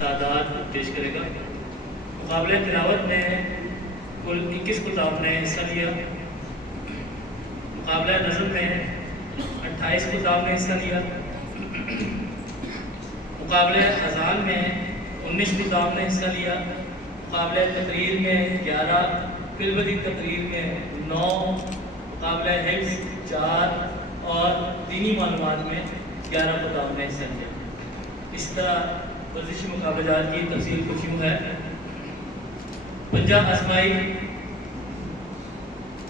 تعداد پیش کرے گا۔ مقابلہ تلاوت میں کل 21 خطاب نے حصہ لیا۔ مقابلہ نظم میں 28 خطاب نے حصہ لیا۔ مقابلہ اذان میں 19 خطاب نے حصہ لیا۔ مقابلہ تقریر میں 11، فی البدی تقریر میں 9، مقابلہ حفظ 4 اور دینی معلومات میں 11 خطاب نے حصہ لیا۔ اس طرح ورزشی مقابلہ جات کی تفصیل کچھ یوں ہے: پنجہ آزمائی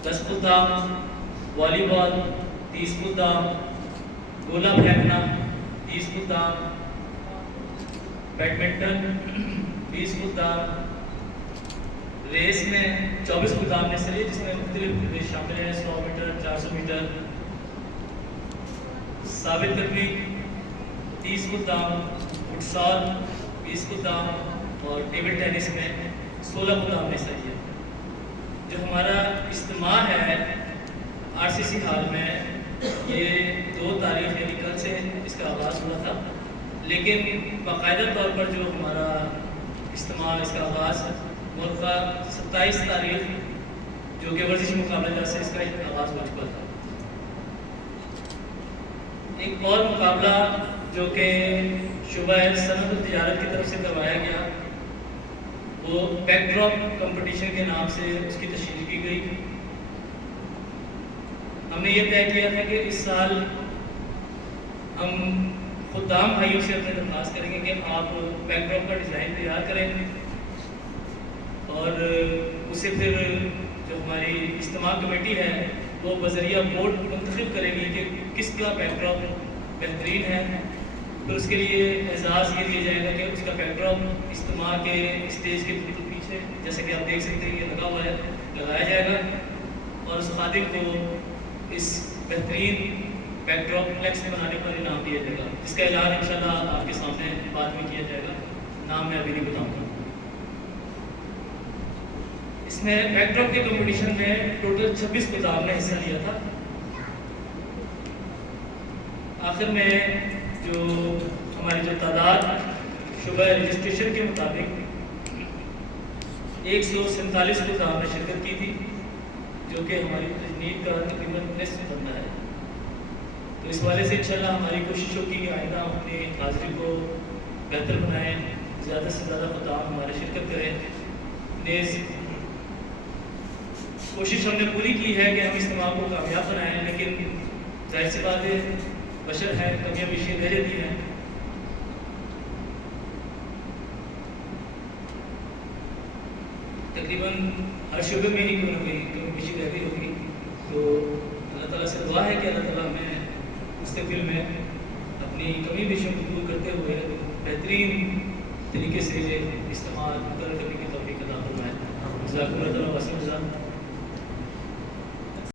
10 خطاب، والی بال 30 خطاب، گولا پھینکنا 30 خطاب، بیڈمنٹن 20 خطاب، ریس میں 24 خطاب نے حصہ لیا جس میں مختلف ریس شامل ہیں: 100 میٹر، 400 میٹر، ثابت قدمی 30 خطاب، فٹ سال 20 خطاب اور ٹیبل ٹینس میں 16 خطاب نے حصہ لیا۔ جو ہمارا اجتماع ہے RCC ہال میں، یہ 2 تاریخ یعنی کل سے اس کا آغاز ہوا تھا، لیکن باقاعدہ طور پر جو ہمارا اجتماع اس کا آغاز ملکہ 27 تاریخ جو کہ ورزشی مقابلہ جات سے اس کا آغاز ہو چکا تھا۔ ایک اور مقابلہ جو کہ شعبہ صنعت و تجارت کی طرف سے کروایا گیا، وہ بیک ڈراپ کمپٹیشن کے نام سے اس کی تشہیر کی گئی۔ ہم نے یہ طے کیا تھا کہ اس سال ہم خدام بھائیوں سے اپنے درخواست کریں گے کہ آپ بیک ڈراپ کا ڈیزائن تیار کریں اور اسے پھر جو ہماری اجتماع کمیٹی ہے وہ بذریعہ ووٹ منتخب کرے گی کہ کس کا بیک ڈراپ بہترین ہے۔ پھر اس کے لیے اعزاز یہ دیا جائے گا کہ اس کا بیک ڈراپ اجتماع کے اسٹیج کے بالکل پیچھے، جیسے کہ آپ دیکھ سکتے ہیں یہ لگا ہوا ہے، لگایا جائے گا اور اس خادم کو اس بہترین بیک ڈراپ فلیکس بنانے پر انعام دیا جائے گا، جس کا اعلان انشاءاللہ آپ کے سامنے بعد میں کیا جائے گا۔ نام میں ابھی نہیں بتاؤں گا۔ اس میں بیک ڈراپ کے کمپٹیشن میں ٹوٹل 26 خطاب نے حصہ لیا تھا۔ آخر میں جو ہماری جو تعداد شعبہ رجسٹریشن کے مطابق 147 خطاب نے شرکت کی تھی، جو کہ ہماری تجنید کا تقریباً نصف بنتا ہے۔ تو اس والے سے انشاءاللہ ہماری کوشش ہوگی کہ آئندہ ہم اپنی حاضری کو بہتر بنائیں، زیادہ سے زیادہ خطاب ہمارے شرکت کریں۔ نیز کوشش ہم نے پوری کی ہے کہ ہم اجتماع کو کامیاب بنائیں، لیکن ظاہر سی بات ہے بشر ہے، کمیاں بیشی رہ جاتی ہیں۔ تقریباً ہر شعبے میں ہی کوئی نہ کوئی کمی بیشی رہ گئی ہوگی، تو اللہ تعالیٰ سے دعا ہے کہ اللہ تعالیٰ ہمیں مستقبل میں اپنی کمی بیشیوں کو دور کرتے ہوئے بہترین طریقے سے اجتماع مقرر کرنے کی توفیق عطا فرمائے۔ جزاکم اللہ تعالیٰ واسع